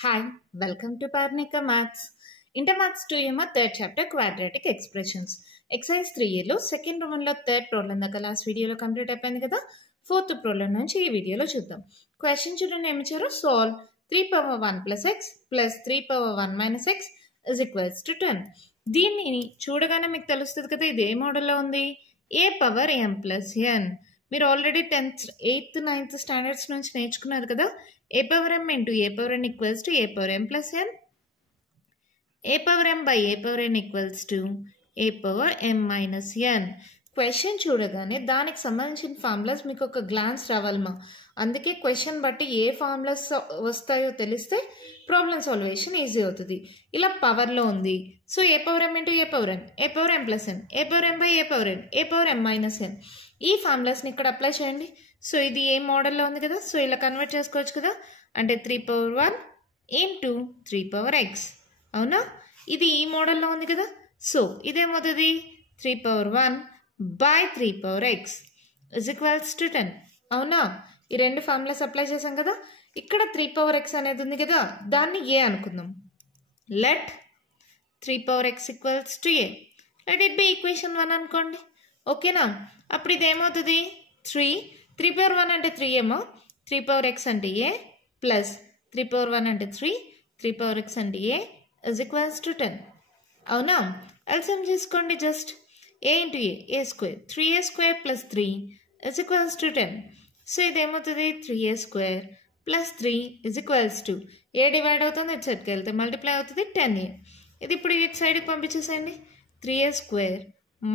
Hi, welcome to Parnika Maths. Inter Maths 2 third chapter quadratic expressions. Exercise 3 లో second round లో third problem దాకా last వీడియోలో complete అయిపోయింది కదా. ఫోర్త్ ప్రాబ్లం నుంచి ఈ వీడియోలో చూద్దాం. క్వశ్చన్ చూడండి ఏమి ఇచ్చారు. Solve 3 power 1 plus x plus 3 power 1 minus x is equals to 10. దీన్ని చూడగానే మీకు తెలుస్తుంది కదా ఇది ఏ మోడల్లో ఉంది. a power m plus n. మీరు already 10th 8th 9th standards నుంచి నేర్చుకున్నారు కదా. a power m into a power n equals to a power m plus n. a power m by a power n equals to a power m minus n. Question చూడగానే దానికి సంబంధించిన formulas మీకు ఒక glance రావాలమ్మా. అందుకే question బట్టి ఏ formulas వస్తాయో తెలిస్తే problem salvation easy అవుతుంది. ఇలా పవర్లో ఉంది. So a power m into a power n, a power m plus n, a power m by a power n, a power m minus n. ఈ ఫార్ములాస్ని ఇక్కడ అప్లై చేయండి. సో ఇది ఏ మోడల్లో ఉంది కదా. సో ఇలా కన్వర్ట్ చేసుకోవచ్చు కదా. అంటే 3 power 1 ఇంటూ 3 power x. అవునా, ఇది ఈ మోడల్లో ఉంది కదా. సో ఇదేమవుతుంది 3 power 1 by 3 power x is equals to 10. అవునా, ఈ రెండు ఫార్ములాస్ అప్లై చేసాం కదా. ఇక్కడ 3 power x అనేది ఉంది కదా, దాన్ని ఏ అనుకుందాం. Let 3 power x equals to a. Let it be equation 1 అనుకోండి. ఓకేనా, అప్పుడు ఇది ఏమవుతుంది 3 power 1 అంటే 3 ఏమో, 3 power x అంటే a ప్లస్ 3 power 1 అంటే 3 power x అంటే a is equals to 10. అవునా, ఎల్సిఎం తీసుకోండి. Just a into a square, 3a square plus 3 is equals to 10. So ఇదేమవుతుంది 3a square plus 3 is equals to a divide అవుతుంది, ఇటు సైడ్కి వెళ్తే మల్టిప్లై అవుతుంది 10a. ఇది ఇప్పుడు ఇటు సైడ్కి పంపించేసేయండి. 3a square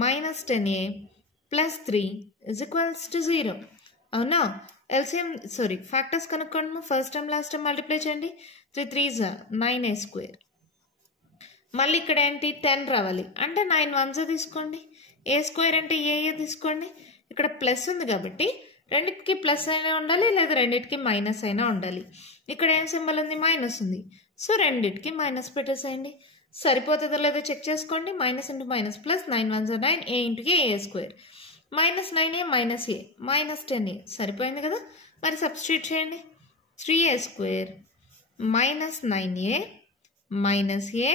minus 10a plus 3 is equals to 0. అవునా, ఎల్సిఎం ఫ్యాక్టర్స్ కనుక్కోండి. First time last time multiply చేయండి. 3 3s 9a స్క్వేర్. మళ్ళీ ఇక్కడ ఏంటి 10 రావాలి అంటే 9 1s తీసుకోండి. ఏ స్క్వేర్ అంటే ఏ తీసుకోండి. ఇక్కడ ప్లస్ ఉంది కాబట్టి రెండింటికి ప్లస్ అయినా ఉండాలి, లేదా రెండింటికి మైనస్ అయినా ఉండాలి. ఇక్కడ ఏం సింబల్ ఉంది, మైనస్ ఉంది. సో రెండింటికి మైనస్ పెట్టేసేయండి. సరిపోతుందో లేదో చెక్ చేసుకోండి. Minus into minus plus 9 1s 9 a into A square minus 9a minus A minus 10a. సరిపోయింది కదా. మరి సబ్స్టిట్యూట్ చేయండి. 3a square minus 9a minus A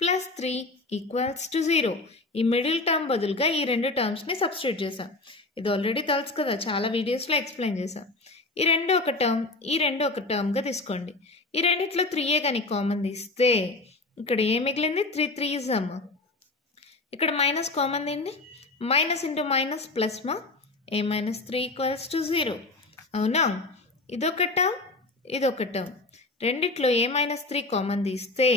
plus 3 equals to 0. ఈ మిడిల్ టర్మ్ బదులుగా ఈ రెండు టర్మ్స్ని సబ్స్టిట్యూట్ చేసాం. ఇది ఆల్రెడీ తెలుసు కదా, చాలా వీడియోస్లో ఎక్స్ప్లెయిన్ చేసాం. ఈ రెండు ఒక టర్మ్, ఈ రెండు ఒక టర్మ్గా తీసుకోండి. ఈ రెండిట్లో 3a కానీ కామన్ తీస్తే ఇక్కడ ఏ మిగిలింది 3 3s అమ్మ. ఇక్కడ మైనస్ కామన్ తీయండి. మైనస్ ఇంటూ మైనస్ ప్లస్ మా ఏ మైనస్ 3 ఈక్వల్స్ టు 0. అవునా, ఇదొక టర్మ్ ఇదొక టర్మ్. రెండిట్లో ఏ మైనస్ 3 కామన్ తీస్తే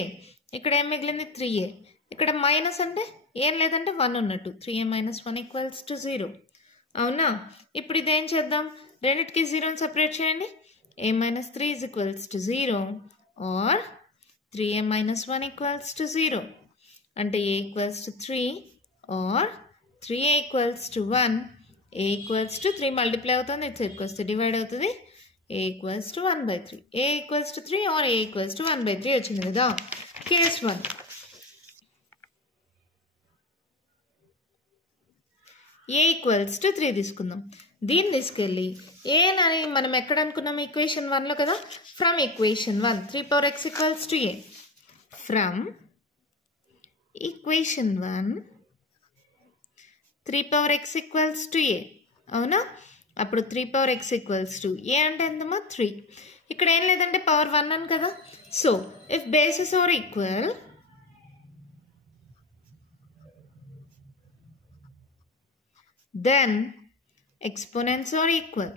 ఇక్కడ ఏం మిగిలింది 3a. ఇక్కడ మైనస్ అంటే ఏం లేదంటే 1 ఉన్నట్టు. 3a minus 1 equals to 0. అవునా, ఇప్పుడు ఇదేం చేద్దాం, రెండింటికి 0ని సపరేట్ చేయండి. a minus 3 is equals to 0 or 3a minus 1 equals to 0. అంటే a equals to 3 or 3a equals to 1. a equals to 3 multiply అవుతుంది, ఇటు సైడ్కి వస్తే డివైడ్ అవుతుంది. a equals to 1/3. a equals to 3 or a equals to 1/3 వచ్చింది కదా. Case 1 a equals to 3 తీసుకుందాం. దీన్ని తీసుకెళ్ళి ఏ అని మనం ఎక్కడ అనుకున్నాం, ఈక్వేషన్ 1లో కదా. From equation 1 3 power x equals to a. From equation 1 3 power x equals to a. అవునా, అప్పుడు 3 power x equals to a అంటే ఎంతమా 3. ఇక్కడ ఏం లేదంటే పవర్ 1 అని కదా. So if bases are equal then exponents are equal.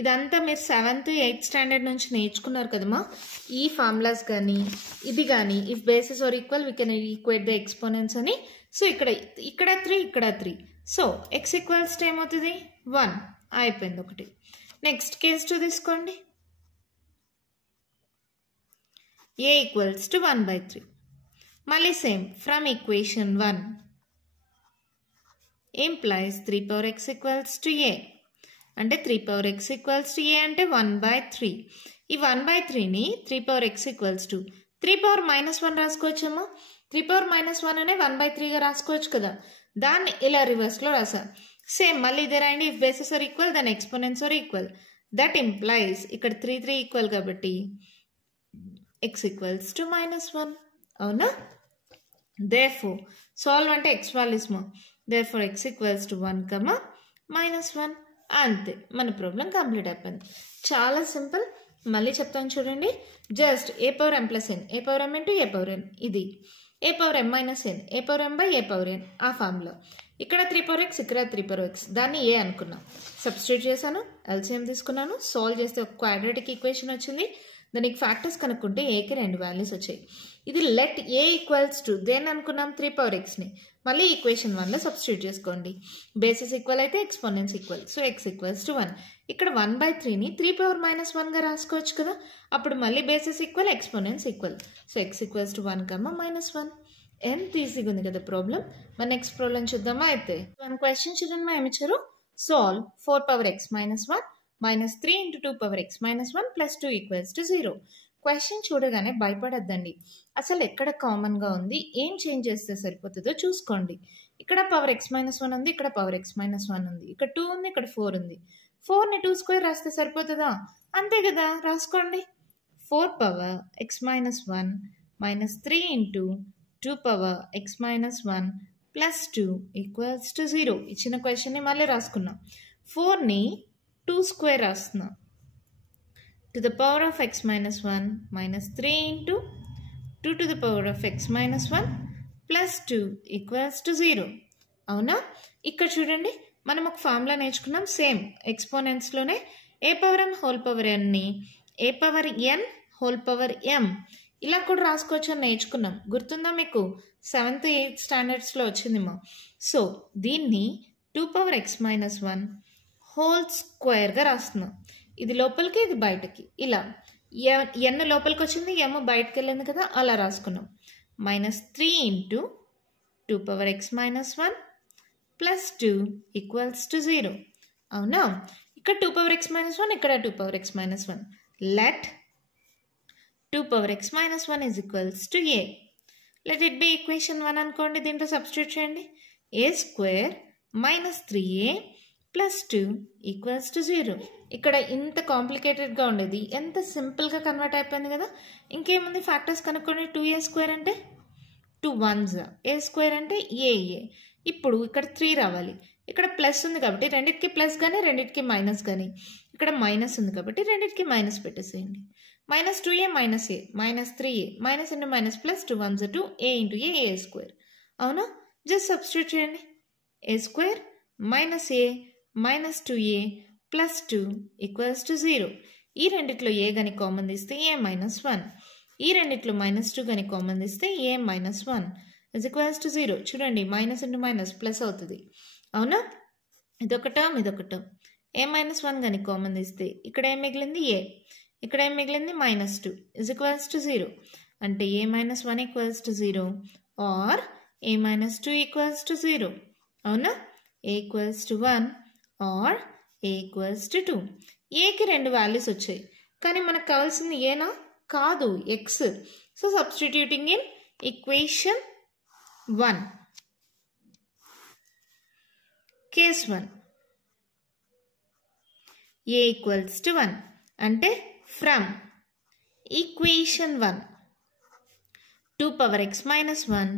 ఇదంతా మీరు 7th 8th స్టాండర్డ్ నుంచి నేర్చుకున్నారు కదమ్మా. ఈ ఫార్ములాస్ కానీ ఇది కానీ if bases are equal we can equate the exponents అని. సో ఇక్కడ 3 ఇక్కడ 3. సో ఎక్స్ ఈక్వల్స్ టు ఏమవుతుంది 1 అయిపోయింది ఒకటి. నెక్స్ట్ కేస్ 2 తీసుకోండి. a equals to 1/3. మళ్ళీ same from equation 1 implies 3 power x equals to a. అంటే 3 power x equals to a అంటే 1/3. ఈ 1/3ని 3 power x equals to 3 power minus 1 రాసుకోవచ్చమ్మా. 3 power minus 1 అనే 1/3గా రాసుకోవచ్చు కదా. దాన్ని ఇలా రివర్స్లో రాసా. సేమ్ మళ్ళీ ఇదే రాయండి. If bases are equal then exponents are equal. That implies ఇక్కడ 3 ఈక్వల్ కాబట్టి x ఈక్వల్స్ టు -1. అవునా? therefore సాల్వ్ అంటే x వాల్యూస్మో. therefore x equals to 1, -1. అంతే, మన ప్రాబ్లం కంప్లీట్ అయిపోయింది. చాలా సింపుల్. మళ్ళీ చెప్తాను చూడండి. Just a power m plus n, a power m into a power n, ఇది a power m minus n, a power m by a power n. ఆ formula ఇక్కడ 3 పవర్ x, ఇక్కడ 3 power x, దాన్ని a అనుకున్నాం. Substitute చేశాను, LCM తీసుకున్నాను, solve చేస్తే ఒక క్వాడ్రాటిక్ ఈక్వేషన్ వచ్చింది. దానికి ఫ్యాక్టర్స్ కనుక్కుంటే ఏకి 2 వాల్యూస్ వచ్చాయి. ఇది లెట్ ఏ ఈక్వల్స్ టు దేని అనుకున్నాం, 3 పవర్ ఎక్స్ని. మళ్ళీ ఈక్వేషన్ 1లో సబ్స్టిట్యూట్ చేసుకోండి. బేసిస్ ఈక్వల్ అయితే exponents equal. So X equals to 1. ఇక్కడ 1/3ని 3 పవర్ -1గా రాసుకోవచ్చు కదా. అప్పుడు మళ్ళీ basis equal, exponents equal. So X equals to 1, -1. ఎంత ఈజీగా ఉంది కదా ప్రాబ్లం. మన నెక్స్ట్ ప్రాబ్లం చూద్దామా అయితే. వన్ క్వశ్చన్ చూడండి, మా ఏమిచ్చారు. Solve 4 power x -1 -3 into 2 power x -1 plus 2 equals to 0. Question చూడగానే భయపడద్దండి. అసలు ఎక్కడ కామన్గా ఉంది, ఏం చేంజ్ చేస్తే సరిపోతుందో చూసుకోండి. ఇక్కడ పవర్ x -1 ఉంది, ఇక్కడ పవర్ x -1 ఉంది, ఇక్కడ 2 ఉంది, ఇక్కడ 4 ఉంది. 4ని 2 స్క్వేర్ రాస్తే సరిపోతుందా? అంతే కదా, రాసుకోండి. 4 power x -1 -3 into 2 power x -1 plus 2 equals to 0. ఇచ్చిన క్వశ్చన్ని మళ్ళీ రాసుకున్నాం. 4ని 2 స్క్వేర్ రాస్తున్నాం. To the power of x -1 -3 into 2 to the power of x -1 plus 2 equals to 0. అవునా? ఇక్కడ చూడండి, మనం ఒక ఫార్ములా నేర్చుకున్నాం సేమ్ ఎక్స్పోనెంట్స్లోనే. A power m whole power nని a power n whole power m ఇలా కూడా రాసుకోవచ్చు అని నేర్చుకున్నాం. గుర్తుందా మీకు? 7th 8th స్టాండర్డ్స్లో వచ్చిందేమో. సో దీన్ని 2 పవర్ x -1 హోల్ స్క్వేర్గా రాస్తున్నాం. ఇది లోపలికి, ఇది బయటకి. ఇలా n లోపలికి వచ్చింది, m బయటకు వెళ్ళింది కదా, అలా రాసుకున్నాం. -3 into 2 power x -1 plus 2 equals to 0. అవునా? ఇక్కడ 2 పవర్ x -1, ఇక్కడ 2 power x -1. Let 2 power x -1 is equals to a. Let it be equation 1 అనుకోండి. దీంట్లో సబ్స్టిట్యూట్ చేయండి. a square -3a plus 2 equals to 0. ఇక్కడ ఇంత కాంప్లికేటెడ్గా ఉండేది ఎంత సింపుల్గా కన్వర్ట్ అయిపోయింది కదా. ఇంకేముంది, ఫ్యాక్టర్స్ కనుక్కోండి. 2a స్క్వేర్ అంటే 2 1s, a స్క్వేర్ అంటే a. ఇప్పుడు ఇక్కడ 3 రావాలి. ఇక్కడ ప్లస్ ఉంది కాబట్టి రెండింటికి ప్లస్ కానీ రెండింటికి మైనస్ కానీ. ఇక్కడ మైనస్ ఉంది కాబట్టి రెండింటికి మైనస్ పెట్టేసేయండి. -2a -a -3a minus into minus plus 2 1s 2 a into a square. అవునా? జస్ట్ సబ్స్టిట్యూట్ చేయండి. a square -a -2a plus 2 equals to 0. ఈ రెండిట్లో a కానీ కామన్ తీస్తే a -1. ఈ రెండిట్లో -2 కానీ కామన్ తీస్తే a -1 ఇజ్ ఈక్వల్స్ టు 0. చూడండి, మైనస్ ఇంటూ మైనస్ ప్లస్ అవుతుంది. అవునా? ఇదొక టర్మ్, ఇదొక టర్మ్. a -1 కానీ కామన్ తీస్తే ఇక్కడ ఏం మిగిలింది? a. ఇక్కడ ఏం మిగిలింది? -2 ఇజ్ ఈక్వల్స్ టు 0. అంటే a -1 equals to 0 or a -2 equals to 0. అవునా? a equals to 1 or a equals to 2. ఏకి 2 వాల్యూస్ వచ్చాయి, కానీ మనకు కావాల్సింది ఏనా? కాదు, x. So substituting in equation 1. Case 1 a equals to 1 అంటే from equation 1 2 power x -1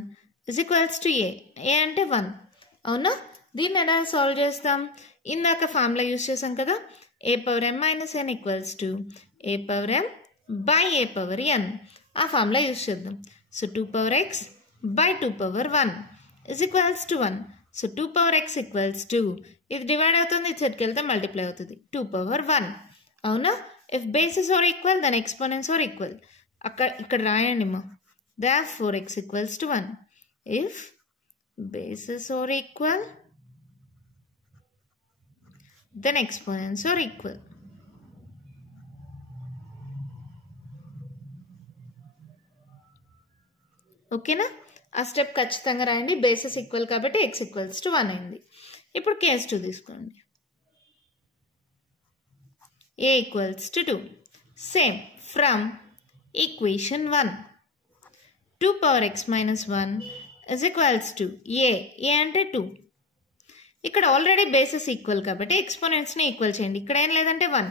is equals to a. a అంటే 1. అవునా? దీన్ని ఎలా సాల్వ్ చేస్తాం? ఇందాక ఫార్ములా యూజ్ చేసాం కదా. a power m -n equals to a power m by a power n. ఆ ఫార్ములా యూజ్ చేద్దాం. So 2 power x by 2 power 1 is equals to 1. So 2 power x equals to, ఇది divide అవుతుంది, ఇది సెట్కి వెళ్తే multiply అవుతుంది, 2 పవర్ 1. అవునా? If bases are equal then exponents are equal. ఇక్కడ రాయండి మా. therefore x equals to 1. ఇఫ్ bases are equal then exponents are equal. ఓకేనా? ఆ స్టెప్ ఖచ్చితంగా రాయండి. బేసెస్ ఈక్వల్ కాబట్టి x ఈక్వల్స్ టు 1 అయింది. ఇప్పుడు కేస్ 2 తీసుకోండి. a equals to 2. Same from equation 1 2 power x -1 is equals to a. a అంటే 2. ఇక్కడ ఆల్రెడీ బేసెస్ ఈక్వల్ కాబట్టి ఎక్స్పోనెంట్స్ని ఈక్వల్ చేయండి. ఇక్కడ ఏం లేదంటే 1.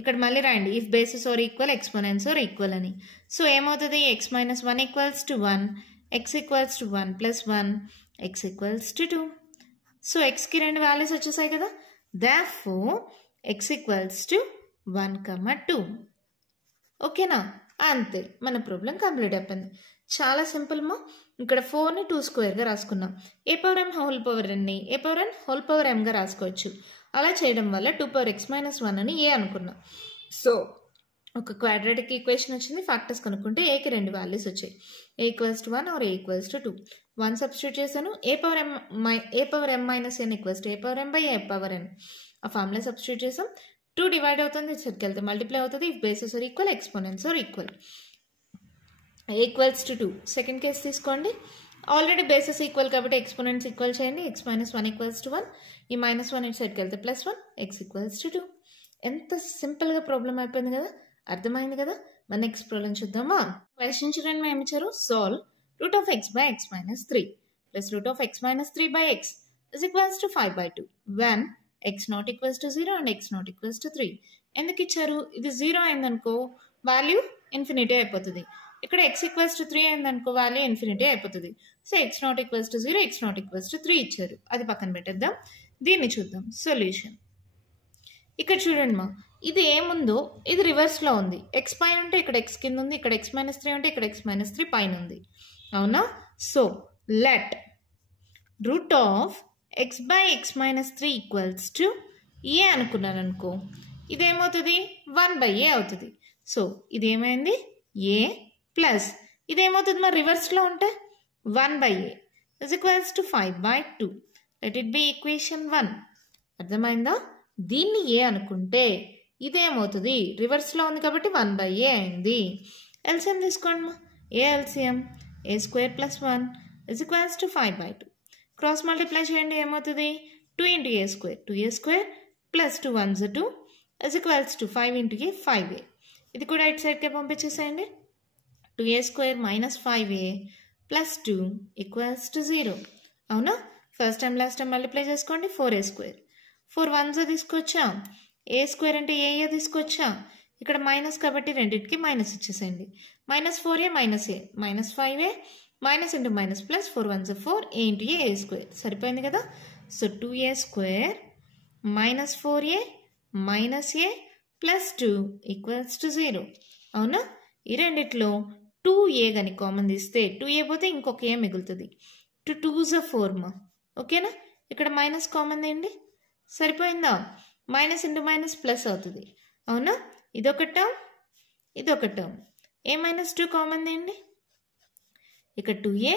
ఇక్కడ మళ్ళీ రాయండి if bases are equal exponents are equal అని. సో ఏమవుతుంది x minus 1 equals to 1, x equals to 1 plus 1, x equals to 2. So xకి 2 వాల్యూస్ వచ్చేసాయి కదా. therefore x equals to 1, 2. ఓకేనా? అంతే, మన ప్రాబ్లం కంప్లీట్ అయిపోయింది. చాలా సింపుల్ మా. ఇక్కడ 4ని 2 స్క్వేర్గా రాసుకున్నాం. ఏ పవర్ m హోల్ పవర్ nని a power n whole power mగా రాసుకోవచ్చు. అలా చేయడం వల్ల 2x-1 అని ఏ అనుకున్నాం. సో ఒక క్వాడ్రాటిక్ ఈక్వేషన్ వచ్చింది. ఫ్యాక్టర్స్ కనుక్కుంటే ఏకి 2 వాల్యూస్ వచ్చాయి. A equals to 1 or a equals to 2. 1 substitute చేశాను. A power m minus n equals to a power m by a power n. ఆ ఫార్ములా సబ్స్టిట్యూట్ చేసాం. 2 డివైడ్ అవుతుంది, ఇక్కడికి వెళ్తే మల్టిప్లై అవుతుంది. If bases are equal exponents are equal. Equals to 2. Second case తీసుకోండి. Already bases equal కాబట్టి exponents equal చేయండి. x minus 1 equals to 1. ఈ -1 ఇటు సైడ్కి వెళ్తే +1, x ఈక్వల్స్ టు 2. ఎంత సింపుల్గా ప్రాబ్లం అయిపోయింది కదా. అర్థమైంది కదా. మన నెక్స్ట్ ప్రాబ్లం చూద్దామా. క్వశ్చన్ చూడండి, మేము ఇచ్చారు solve √(x/x - 3 + √(x-3/x) is equals to 5/2 when x0 equals to 0 and x0 equals to 3. ఎందుకు ఇచ్చారు? ఇది 0 అయిందనుకో వాల్యూ ఇన్ఫినిటీ అయిపోతుంది. ఇక్కడ x ఈక్వల్స్ టు 3 అయిందనుకో వాల్యూ ఇన్ఫినిటీ అయిపోతుంది. So x0 equals to 0, x0 equals to 3 ఇచ్చారు. అది పక్కన పెట్టేద్దాం. దీన్ని చూద్దాం సొల్యూషన్. ఇక్కడ చూడండి మా, ఇది ఏముందో ఇది రివర్స్లో ఉంది. x పైన ఉంటే ఇక్కడ x కింద ఉంది, ఇక్కడ x-3 ఉంటే ఇక్కడ x-3 పైన ఉంది. అవునా? So let √(x/x-3) equals to a అనుకున్నాను అనుకో, ఇదేమవుతుంది 1/a అవుతుంది. సో ఇదేమైంది ఏ ప్లస్ ఇదేమవుతుంది మరి రివర్స్లో ఉంటే 1/a is equals to 5/2. Let it be equation 1. అర్థమైందా? దీన్ని ఏ అనుకుంటే ఇదేమవుతుంది రివర్స్లో ఉంది కాబట్టి 1/a అయింది. ఎల్సిఎం తీసుకోండి మా. A LCM a² + 1 is equals to 5/2. Cross multiply చేయండి, ఏమవుతుంది 2 × a², 2a² + 2 1s 2 is equals to 5 × a 5a. ఇది కూడా ఇటు సైడ్కే పంపించేసేయండి. 2a² - 5a + 2 = 0. అవునా? First time last time multiply చేసుకోండి. 4a², 4 1s తీసుకొచ్చా. a² అంటే ఏ తీసుకొచ్చా. ఇక్కడ మైనస్ కాబట్టి రెండింటికి మైనస్ ఇచ్చేసేయండి. -4a - a -5a minus into minus plus 4 1s 4 a × a² సరిపోయింది కదా. So 2a² - 4a - a + 2 = 0. అవునా? ఈ రెండిట్లో 2a కానీ కామన్ తీస్తే 2a పోతే ఇంకొక ఏ మిగులుతుంది. 2 2s 4 మా. ఓకేనా? ఇక్కడ మైనస్ కామన్ తీయండి, సరిపోయిందా. మైనస్ ఇంటూ మైనస్ ప్లస్ అవుతుంది. అవునా? ఇదొక టర్మ్, ఇదొక టర్మ్. a - 2 కామన్ తీయండి. ఇక్కడ 2a,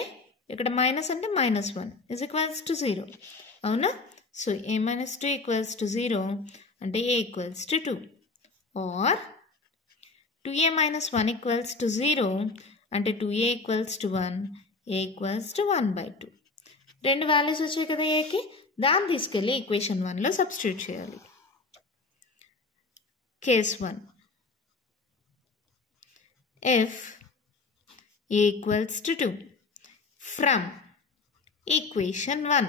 ఇక్కడ మైనస్ అంటే -1 = 0. అవునా? సో a - 2 = 0 అంటే a = 2. ఆర్ 2a - 1 = 0 అంటే 2a = 1, a = 1/2. 2 వాల్యూస్ వచ్చాయి కదా ఏకి. దాన్ని తీసుకెళ్ళి ఈక్వేషన్ 1లో సబ్స్టిట్యూట్ చేయాలి. Case 1. if a = 2 from equation 1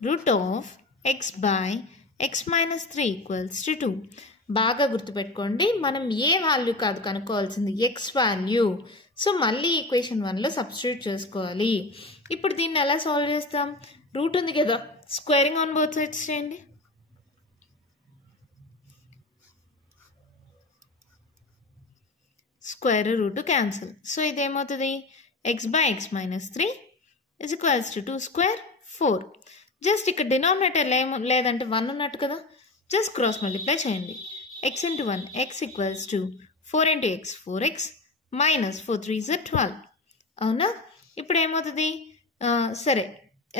√(x/x-3) = 2. బాగా గుర్తుపెట్టుకోండి, మనం ఏ వాల్యూ కాదు కనుక్కోవాల్సింది x వాల్యూ. సో మళ్ళీ ఈక్వేషన్ 1లో సబ్స్టిట్యూట్ చేసుకోవాలి. ఇప్పుడు దీన్ని ఎలా సాల్వ్ చేస్తాం? రూట్ ఉంది కదా, స్క్వేరింగ్ ఆన్ బోత్ సైడ్స్ చేయండి. Square root cancel. సో ఇదేమవుతుంది x/x-3 = 2² 4. జస్ట్ ఇక్కడ డినామినేటర్ లేదంటే 1 ఉన్నట్టు కదా, జస్ట్ క్రాస్ మల్టిప్లై చేయండి. x × 1 x = 4 × x 4x -4 3s 12. అవునా? ఇప్పుడు ఏమవుతుంది? సరే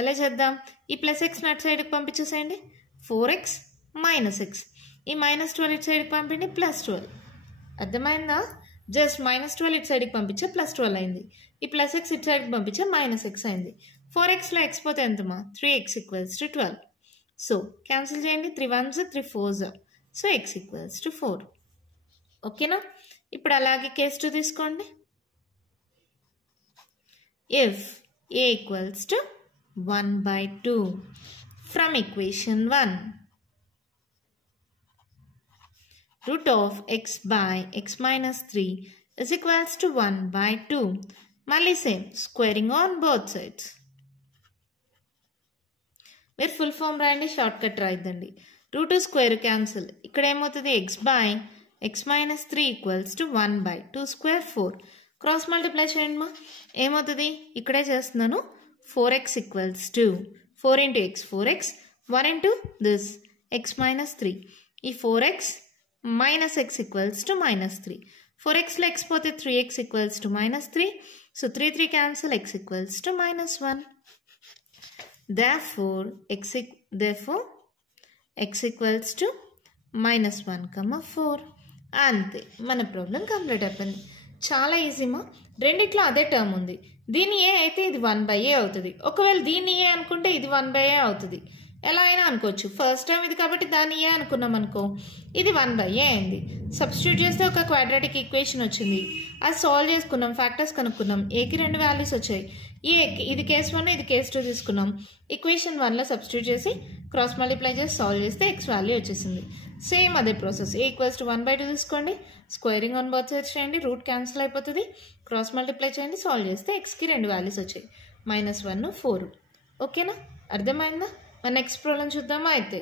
ఎలా చేద్దాం? ఈ +x నట్ సైడ్కి పంపించేసేయండి. 4x - x, ఈ -12 ఇటు సైడ్కి పంపిండి, +12. అర్థమైందా? జస్ట్ -12 ఇటు సైడ్కి పంపించే +12 అయింది. ఈ +x ఇటు సైడ్కి పంపించే -x అయింది. 4xలో x పోతే ఎంతమా? 3x = 12. సో క్యాన్సిల్ చేయండి. 3 1s 3 4s. So x = 4. ఓకేనా? ఇప్పుడు అలాగే కేస్ 2 తీసుకోండి. if a = 1/2. From equation 1, root of x by x minus 3 is equals to 1/2. మళ్ళీ same squaring on both sides. మీరు ఫుల్ ఫామ్ రాయండి, షార్ట్ కట్ రాయిద్దండి. Root square cancel. ఇక్కడ ఏమవుతుంది, x by x minus 3 equals to 1/2 square 4. Cross multiply చేయండి మా. ఏమవుతుంది, ఇక్కడే చేస్తున్నాను. 4x equals to 4 into x 4x, 1 into this x minus 3. ఈ 4x minus x equals to -3. 4xలో x పోతే 3x equals to -3. So 3 cancel, x equals to -1. Therefore x equals to -1, 4. అంతే, మన problem complete అయిపోయింది. చాలా ఈజీ మా. రెండిట్లో అదే term ఉంది. దీని ఏ అయితే ఇది 1/a అవుతుంది. ఒకవేళ దీన్ని ఏ అనుకుంటే ఇది 1/a అవుతుంది. ఎలా అయినా అనుకోవచ్చు. ఫస్ట్ టైం ఇది కాబట్టి దాన్ని ఏ అనుకున్నాం అనుకో, ఇది 1/a అయింది. సబ్స్టిట్యూట్ చేస్తే ఒక క్వాడ్రాటిక్ ఈక్వేషన్ వచ్చింది. అది సాల్వ్ చేసుకున్నాం, ఫ్యాక్టర్స్ కనుక్కున్నాం. ఏకి 2 వాల్యూస్ వచ్చాయి. ఇది కేస్ 1, ఇది కేస్ 2 తీసుకున్నాం. ఈక్వేషన్ 1లో సబ్స్టిట్యూట్ చేసి క్రాస్ మల్టిప్లై చేసి సాల్వ్ చేస్తే x వాల్యూ వచ్చేసింది. సేమ్ అదే ప్రాసెస్. a ఈక్వల్స్ టు 1/2 తీసుకోండి, స్క్వేరింగ్ ఆన్ బోత్ సైడ్స్ చేయండి, రూట్ క్యాన్సిల్ అయిపోతుంది, క్రాస్ మల్టిప్లై చేయండి, సాల్వ్ చేస్తే xకి 2 వాల్యూస్ వచ్చాయి, -1, 4. ఓకేనా, అర్థమైందా? మన నెక్స్ట్ ప్రాబ్లం చూద్దామా అయితే.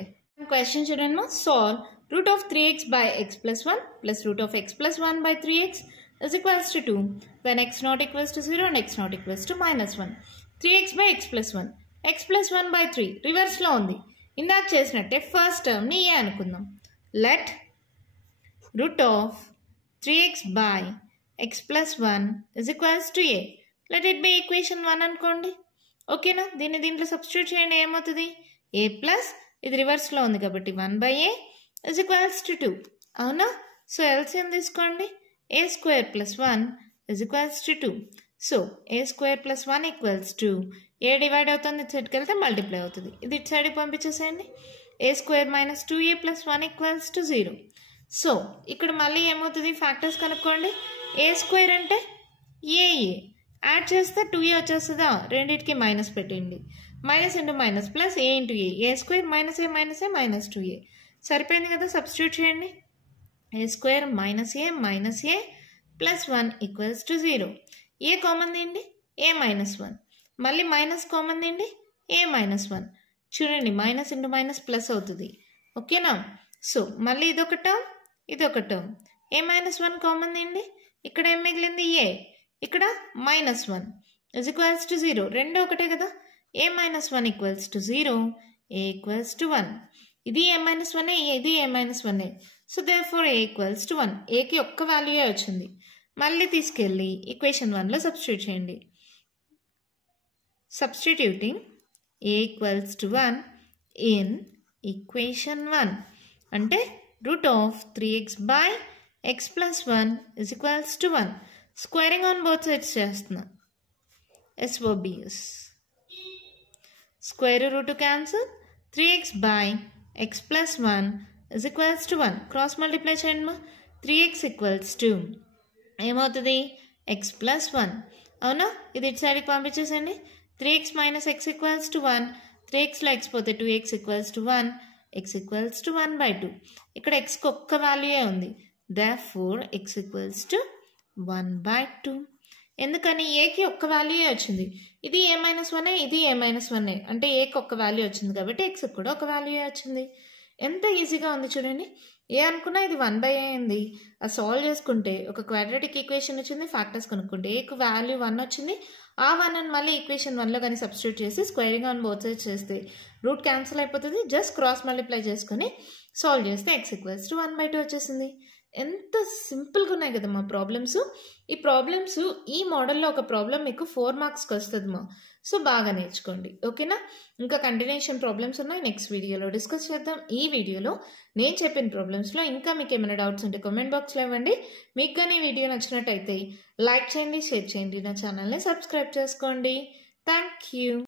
క్వశ్చన్ చూడండి, solve root of 3x by x plus 1 plus root of x plus 1 by 3x is equals to 2 when x not equals to 0 and x not equals to -1. 3x by x plus 1, x plus 1 by 3 రివర్స్లో ఉంది. ఇందాక చేసినట్టే first టర్మ్ని ఏ అనుకుందాం. Let root of 3x by x plus 1 is equals to a. Let it be equation 1 అనుకోండి. ఓకేనా, దీంట్లో substitute చేయండి. ఏమవుతుంది, a ప్లస్ ఇది రివర్స్లో ఉంది కాబట్టి 1/a is equals to 2. అవునా, సో ఎల్సిఎం తీసుకోండి. a square plus 1 is equals to 2. So a square plus 1 equals to, a divide అవుతుంది, ఇటు సైడ్కి వెళ్తే మల్టిప్లై అవుతుంది, ఇది ఇటు సైడ్కి పంపించేసేయండి. a square minus 2a plus 1 equals to 0. So ఇక్కడ మళ్ళీ ఏమవుతుంది, ఫ్యాక్టర్స్ కనుక్కోండి. a square అంటే a యాడ్ చేస్తే 2a వచ్చేస్తుందా, రెండింటికి మైనస్ పెట్టండి. Minus into minus plus a into a square -a -2a సరిపోయింది కదా. సబ్స్టిట్యూట్ చేయండి. a square -a plus 1 equals to 0. A common తీయండి, a -1. మళ్ళీ మైనస్ కామన్ తీయండి, a -1. చూడండి, మైనస్ ఇంటూ మైనస్ ప్లస్ అవుతుంది. ఓకేనా, సో మళ్ళీ ఇదొక టర్మ్, ఇదొక టర్మ్. a -1 కామన్ తీయండి, ఇక్కడ ఏం మిగిలింది a, ఇక్కడ -1 is equals to 0. రెండు ఒకటే కదా. a -1 equals to 0, a equals to 1. ఇది a -1, ఇది a -1. So therefore a equals to 1. aకి ఒక్క వాల్యూయే వచ్చింది. మళ్ళీ తీసుకెళ్ళి ఈక్వేషన్ 1లో సబ్స్టిట్యూట్ చేయండి. Substituting a equals to 1 in equation 1 అంటే root of 3x by x plus 1 is equals to 1. Squaring on both sides చేస్తున్నా, SOBS. Square root cancel, 3x by x plus 1 is equals to 1. Cross multiply చేయండి మా. 3x equals to ఏమవుతుంది, x plus 1. అవునా, ఇది ఇటు సైడ్కి పంపించేసండి. 3x minus x equals to 1. 3xలో x పోతే 2x equals to 1. x equals to 1/2. ఇక్కడ xకి ఒక్క వాల్యూయే ఉంది. therefore x equals to 1/2. ఎందుకని ఏకి ఒక్క వాల్యూయే వచ్చింది. ఇది a -1, ఇది a -1 అంటే ఏకి ఒక్క వాల్యూ వచ్చింది కాబట్టి ఎక్స్కి కూడా ఒక వాల్యూయే వచ్చింది. ఎంత ఈజీగా ఉంది చూడండి. ఏ అనుకున్నా ఇది 1/a అయింది. అది సాల్వ్ చేసుకుంటే ఒక క్వాడ్రాటిక్ ఈక్వేషన్ వచ్చింది. ఫ్యాక్టర్స్ కనుక్కుంటే ఏకి వాల్యూ 1 వచ్చింది. ఆ 1 మళ్ళీ ఈక్వేషన్ 1లో కానీ సబ్స్టిట్యూట్ చేసి స్క్వేరింగ్ ఆన్ బోత్ సైడ్స్ చేస్తే రూట్ క్యాన్సిల్ అయిపోతుంది. జస్ట్ క్రాస్ మల్టిప్లై చేసుకొని సాల్వ్ చేస్తే x equals to 1/2 వచ్చేసింది. ఎంత సింపుల్గా ఉన్నాయి కదా మా ప్రాబ్లమ్స్. ఈ ప్రాబ్లమ్స్ ఈ మోడల్లో ఒక ప్రాబ్లం మీకు 4 మార్క్స్కి వస్తుంది మా. సో బాగా నేర్చుకోండి, ఓకేనా. ఇంకా కంటిన్యూషన్ ప్రాబ్లమ్స్ ఉన్నాయి, నెక్స్ట్ వీడియోలో డిస్కస్ చేద్దాం. ఈ వీడియోలో నేను చెప్పిన ప్రాబ్లమ్స్లో ఇంకా మీకు ఏమైనా డౌట్స్ ఉంటే కామెంట్ బాక్స్లో ఇవ్వండి. మీకు కానీ ఈ వీడియో నచ్చినట్టయితే లైక్ చేయండి, షేర్ చేయండి, నా ఛానల్ని సబ్స్క్రైబ్ చేసుకోండి. Thank you.